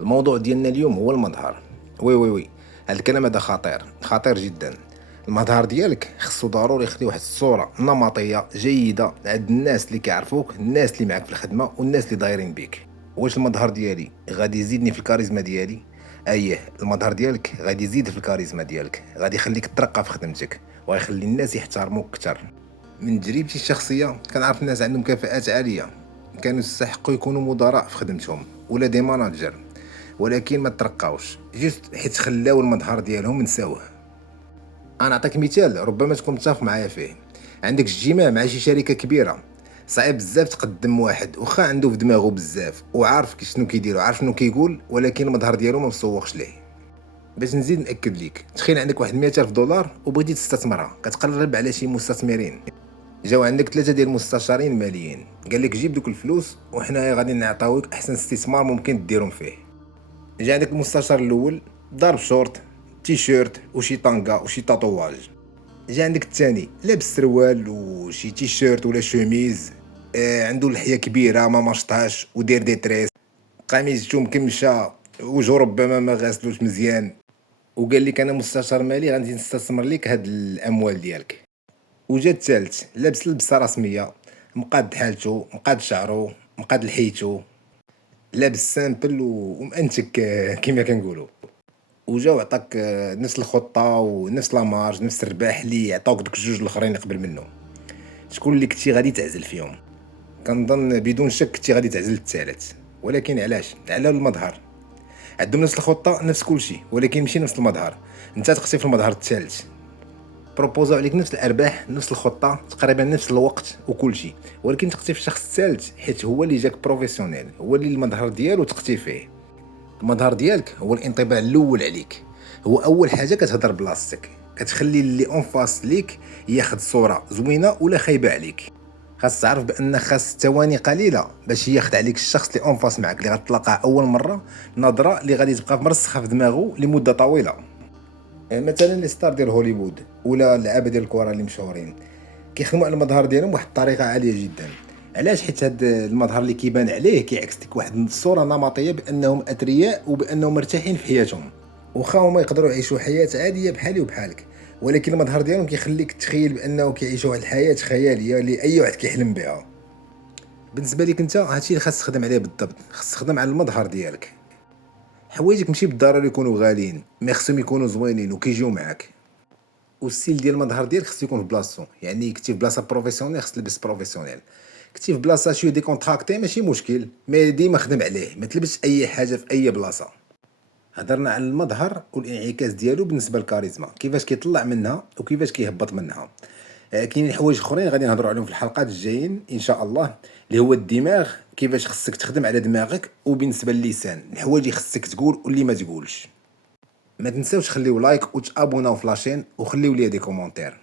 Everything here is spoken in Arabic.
الموضوع ديالنا اليوم هو المظهر. وي هاد الكلام هذا خطير جدا. المظهر ديالك خصو ضروري يخلي واحد الصوره نمطيه جيده عند الناس اللي كيعرفوك، الناس اللي معاك في الخدمه والناس اللي دايرين بيك. واش المظهر ديالي غادي يزيدني في الكاريزما ديالي؟ اييه، المظهر ديالك غادي يزيد في الكاريزما ديالك، غادي يخليك ترقى في خدمتك ويخلي الناس يحترموك اكثر. من تجربتي الشخصيه كنعرف الناس عندهم كفاءات عاليه، كانوا يستحقوا يكونوا مدراء في خدمتهم ولا دي ماناجر، ولكن ما ترقاوش جست حيت خلاو المظهر ديالهم نساوه. انا نعطيك مثال ربما تكون متفق معايا فيه. عندك اجتماع مع شي شركه كبيره، صعيب بزاف تقدم واحد واخا عنده في دماغه بزاف وعارف شنو كيدير وعارف شنو كيقول، ولكن المظهر ديالو ما مسوقش ليه. باش نزيد ناكد ليك، تخيل عندك واحد 100,000 دولار وبغيتي تستثمرها، كتقرب على شي مستثمرين. جاو عندك ثلاثه ديال المستشارين ماليين، قال لك جيب دوك الفلوس وحنايا غادي نعطيوك احسن استثمار ممكن ديرهم فيه. جا عندك المستشار الاول ضارب شورت تيشيرت وشي طنقه وشي تاتواج. جا عندك الثاني لابس سروال وشي تيشيرت ولا شوميز، عنده لحيه كبيره ما مشطهاش ودير دي تريس، قميصته مكمشه، وجهو ربما ما غاسلوش مزيان، وقال لك انا مستشار مالي غادي نستثمر لك هاد الاموال ديالك. وجا الثالث لابس لبسه رسميه، مقاد حالته، مقاد شعره، مقاد لحيته، لابس سامبل ومأنتك كما كنقولوا. وجاو عطاك نفس الخطه ونفس لامارج نفس الرباح اللي عطاوك دوك الجوج الاخرين قبل منه. شكون اللي كنتي غادي تعزل فيهم؟ كنظن بدون شك كنتي غادي تعزل الثالث. ولكن علاش؟ على المظهر. عندهم نفس الخطه نفس كل شيء، ولكن ماشي نفس المظهر. انت تقتي في المظهر الثالث، بروبوزاو عليك نفس الارباح نفس الخطه تقريبا نفس الوقت وكل شيء، ولكن تقتي في الشخص الثالث حيت هو اللي جاك بروفيسيونيل، هو اللي المظهر ديالو تقتي فيه. المظهر ديالك هو الانطباع الاول عليك، هو اول حاجه كتهضر بلاصتك، كتخلي اللي اون فاس ليك ياخذ صوره زوينه ولا خايبه عليك. خاص تعرف بان خاص ثواني قليله باش ياخذ عليك الشخص اللي اون فاس معك اللي غتلاقاه اول مره نظره اللي غادي تبقى مرسخه في دماغه لمده طويله. مثلا لي ستار ديال هوليوود ولا اللعابه ديال الكره اللي مشهورين كيخدموا على المظهر ديالهم بواحد الطريقه عاليه جدا. علاش؟ حيت هاد المظهر اللي كيبان عليه كيعكس لك واحد الصوره نمطيه بانهم اثرياء وبانهم مرتاحين في حياتهم، واخا هما يقدروا يعيشوا حياه عاديه بحالي وبحالك، ولكن المظهر ديالهم كيخليك تخيل بانه كيعيشوا واحد الحياه خياليه اللي اي واحد كيحلم بها. بالنسبه لك انت هادشي اللي خاص تخدم عليه بالضبط، خاص تخدم على المظهر ديالك. حوايجك ماشي بالضروري يكونوا غاليين، مي خصهم يكونوا زوينين وكيجيو معاك. والستيل ديال المظهر ديالك خصو يكون في بلاصتو، يعني كنتي في بلاصه بروفيسيونيل خص تلبس بروفيسيونيل، كنتي في بلاصه شويه ديكونتراكتي ماشي مشكل، مي ديما خدم عليه، ما تلبسش اي حاجه في اي بلاصه. هضرنا على المظهر والانعكاس ديالو بالنسبه للكاريزما، كيفاش كيطلع منها وكيفاش كيهبط منها. كاينين حوايج اخرين غادي نهضروا عليهم في الحلقات الجايين ان شاء الله، اللي هو الدماغ، كيفاش خصك تخدم على دماغك، وبالنسبه للسان الحوايج اللي خصك تقول واللي ما تقولش. ما تنساوش خليو لايك وتابوناو في لاشين وخليو لي دي كومونتير.